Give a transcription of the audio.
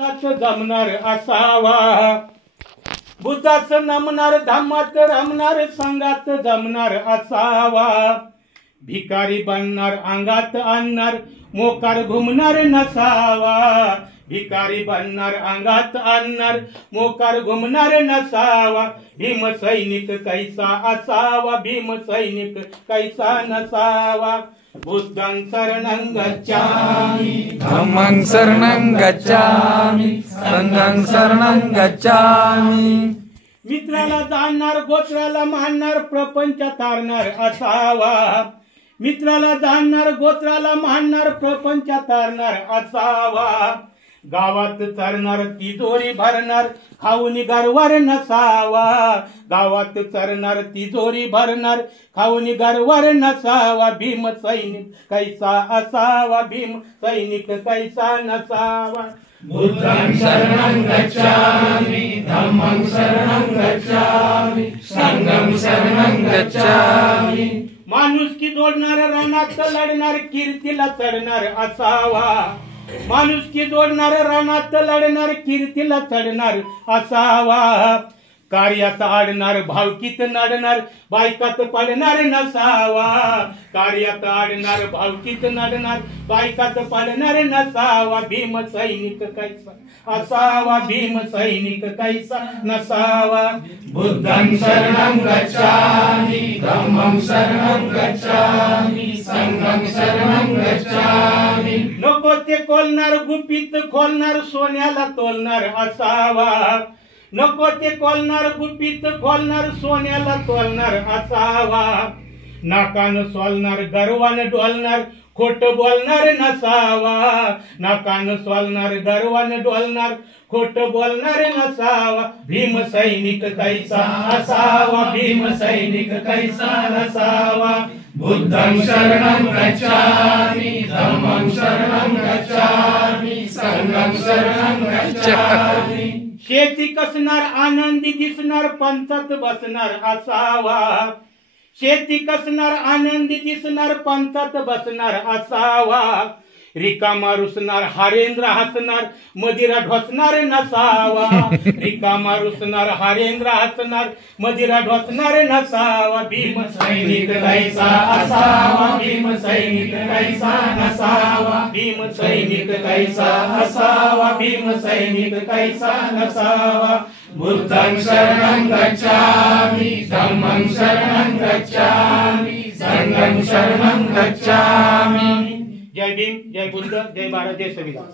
जमणार असावा, बुद्धाच नमणार, धम्मात रमणार, संगात जमणार असावा. भिकारी बनणार, अंगात आणणार, मोकार घुमणार नसावा. भिकारी बनणार, अंगात आणणार, मोकार घुमणार नसावा. भीम सैनिक कैसा असावा, भीम सैनिक कैसा नसावा. बुद्धं शरणं गच्छामि, धम्मं शरणं गच्छामि, संघं शरणं गच्छामि. मित्राला जाणणार, गोत्राला मानणार, प्रपंच तारणार असावा. मित्राला जाणणार, गोत्राला मानणार, प्रपंच तारणार असावा. गावात चरणार, तिजोरी भरणार, खाऊन गरवार नसावा. गावात चरणार, तिजोरी भरणार, खाऊन गरवार नसावा. भीम सैनिक कैसा असावा, भीम सैनिक कैसा नसावा. बुद्धं शरणं गच्छामि, धम्मं शरणं गच्छामि, संघं शरणं गच्छामि. माणुसकी जोडणार, रणात लढणार, कीर्तीला चढणार असावा. माणुसकी जोडणार, रणात लढणार, कीर्तीला चढणार असावा. कार्यात आडणार, भावकीत नडणार, बायकात पडणार नसावा. कार्यात आडणार, भावकीत नडणार, बायकात पडणार नसावा. भीम सैनिक कैसा असावा, भीम सैनिक कैसा नसावा. बुद्धं शरणं गच्छामि, धम्मं शरणं गच्छामि, संघं शरणं गच्छामि. नको ते कोलणार, गुपित खोलणार, सोन्याला तोलणार असावा. नको ते कोलणार, गुपित खोलणार, सोन्याला तोलणार असावा. नाकान सोलणार, गर्वान डोलणार, खोट बोलणार नसावा. नाकान सोलणार, गर्वान डोलणार, खोट बोलणार नसावा. भीम सैनिक कैसा असावा, भीम सैनिक कैसा नसावा. बुद्धं शरणं गच्छामि, धम्मं शरणं गच्छामि, संघं शरणं गच्छामि. शेती कसणार, आनंदी दिसणार, पंचात बसणार असावा. शेती कसणार, आनंदी दिसणार, पंचात बसणार असावा. रिकामा रुसणार, हरेंद्र हसणार, मदिरा ढोसणार नसावा. रिकामा रुसणार, हरेंद्र हसणार, मदिरा ढोसणार नसावा. भीम सैनिक कैसा असावा, भीम सैनिक कैसा नसावा. भीम सैनिक कैसा असावा, भीम सैनिक कैसा नसावा. बुद्धं शरणं गच्छामि, धम्मं शरणं गच्छामि, संघं शरणं गच्छामि. जय भीम, जय बुद्ध, जय भारत, जय संविधान.